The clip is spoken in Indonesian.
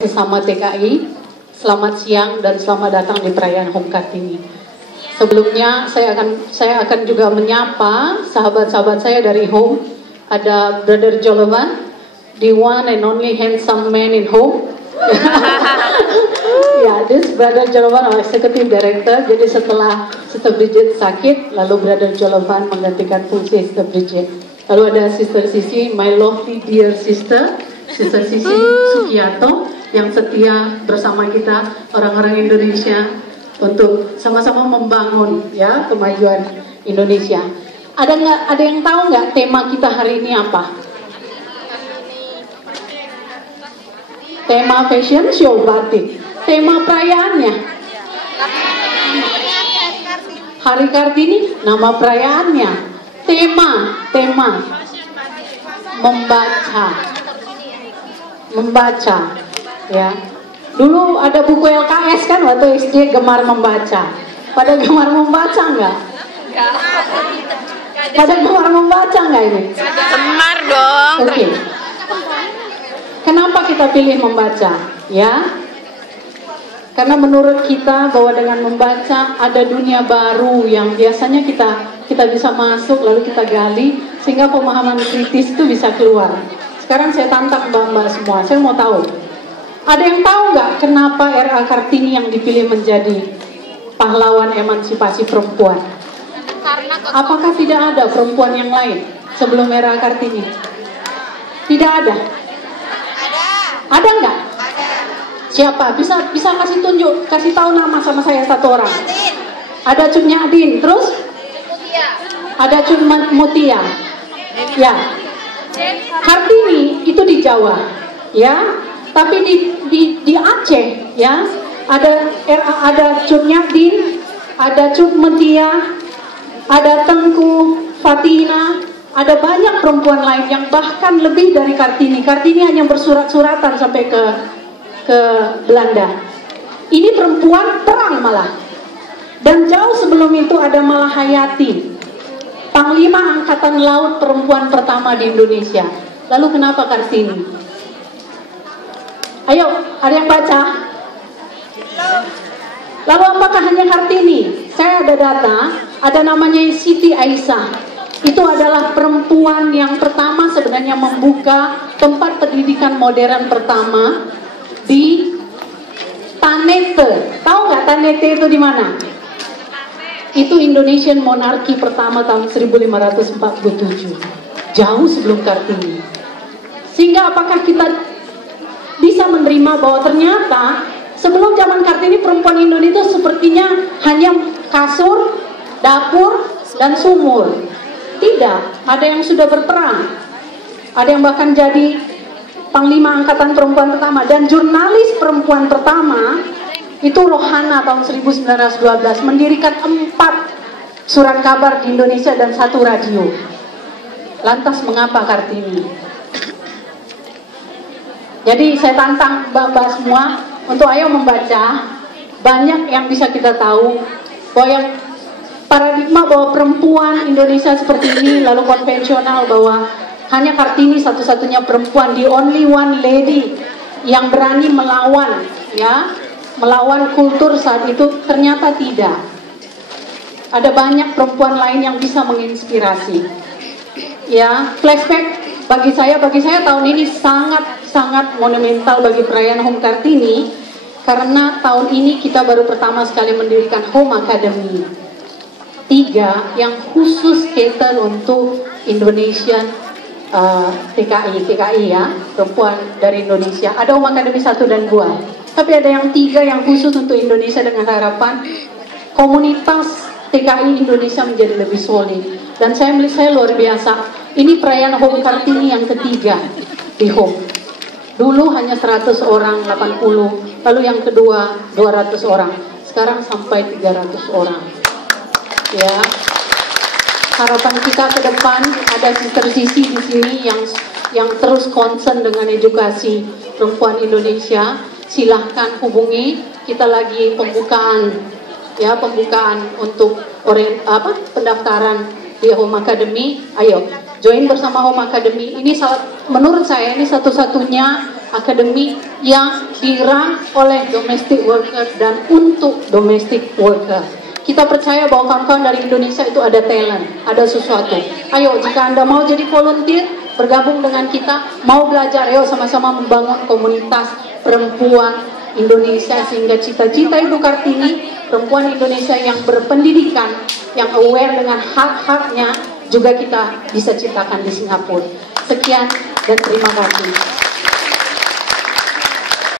Bersama TKI, selamat siang dan selamat datang di perayaan Home Kartini. Sebelumnya saya akan juga menyapa sahabat-sahabat saya dari Home. Ada Brother Jolovan, the one and only handsome man in Home. Ya, this Brother Jolovan, our executive director. Jadi setelah Sister Bridget sakit, lalu Brother Jolovan menggantikan fungsi Sister Bridget. Lalu ada Sister Sisi, my lovely dear sister, Sister Sisi Sukiyato, yang setia bersama kita orang-orang Indonesia untuk sama-sama membangun ya kemajuan Indonesia. Ada yang tahu nggak tema kita hari ini apa? Tema fashion show batik. Tema perayaannya Hari Kartini, nama perayaannya. Tema membaca. Ya, dulu ada buku LKS kan waktu SD, gemar membaca. Pada gemar membaca nggak? Pada gemar membaca nggak ini? Gemar dong. Oke. Kenapa kita pilih membaca? Ya, karena menurut kita bahwa dengan membaca ada dunia baru yang biasanya kita bisa masuk lalu kita gali sehingga pemahaman kritis itu bisa keluar. Sekarang saya tantang mbak-mbak semua, saya mau tahu. Ada yang tahu nggak kenapa R.A. Kartini yang dipilih menjadi pahlawan emansipasi perempuan? Apakah tidak ada perempuan yang lain sebelum R.A. Kartini? Tidak ada. Ada nggak? Siapa? Bisa kasih tunjuk, kasih tahu nama sama saya satu orang. Ada Cut Nyadin, terus? Ada Cut Mutia. Ya. Kartini itu di Jawa, ya. Tapi di Aceh, ya, ada Cut Nyadin, ada Cut Mutia, ada Tengku Fatina, ada banyak perempuan lain yang bahkan lebih dari Kartini. Kartini hanya bersurat-suratan sampai ke Belanda. Ini perempuan perang malah. Dan jauh sebelum itu ada Malahayati, Panglima Angkatan Laut perempuan pertama di Indonesia. Lalu kenapa Kartini? Ayo, ada yang baca? Lalu apakah hanya Kartini? Saya ada data, ada namanya Siti Aisyah. Itu adalah perempuan yang pertama sebenarnya membuka tempat pendidikan modern pertama di Tanete. Tahu nggak Tanete itu di mana? Itu Indonesian Monarchy pertama tahun 1547. Jauh sebelum Kartini. Sehingga apakah kita bisa menerima bahwa ternyata sebelum zaman Kartini perempuan Indonesia sepertinya hanya kasur, dapur, dan sumur. Tidak, ada yang sudah berperang. Ada yang bahkan jadi Panglima Angkatan Perempuan pertama. Dan jurnalis perempuan pertama itu Rohana tahun 1912 mendirikan 4 surat kabar di Indonesia dan 1 radio. Lantas mengapa Kartini? Jadi saya tantang mbak-mbak semua untuk ayo membaca. Banyak yang bisa kita tahu bahwa yang paradigma bahwa perempuan Indonesia seperti ini lalu konvensional bahwa hanya Kartini satu-satunya perempuan, the only one lady yang berani melawan, ya, melawan kultur saat itu, ternyata tidak. Ada banyak perempuan lain yang bisa menginspirasi. Ya, flashback bagi saya tahun ini sangat monumental bagi perayaan Home Kartini karena tahun ini kita baru pertama sekali mendirikan Home Academy 3 yang khusus cater untuk Indonesian TKI ya, perempuan dari Indonesia. Ada Home Academy 1 dan 2, tapi ada yang 3 yang khusus untuk Indonesia dengan harapan komunitas TKI Indonesia menjadi lebih solid. Dan saya luar biasa. Ini perayaan Home Kartini yang ketiga di Home. Dulu hanya 100 orang, 80, lalu yang kedua 200 orang. Sekarang sampai 300 orang. Ya. Harapan kita ke depan ada Sister Sisi di sini yang terus concern dengan edukasi perempuan Indonesia. Silahkan hubungi, kita lagi pembukaan untuk pendaftaran di Home Academy. Ayo join bersama Home Academy. Ini menurut saya ini satu-satunya akademi yang dirun oleh domestic worker dan untuk domestic worker. Kita percaya bahwa kawan-kawan dari Indonesia itu ada talent, ada sesuatu. Ayo, jika Anda mau jadi volunteer, bergabung dengan kita, mau belajar, ayo sama-sama membangun komunitas perempuan Indonesia sehingga cita-cita Ibu Kartini, perempuan Indonesia yang berpendidikan, yang aware dengan hak-haknya, juga kita bisa ciptakan di Singapura. Sekian dan terima kasih.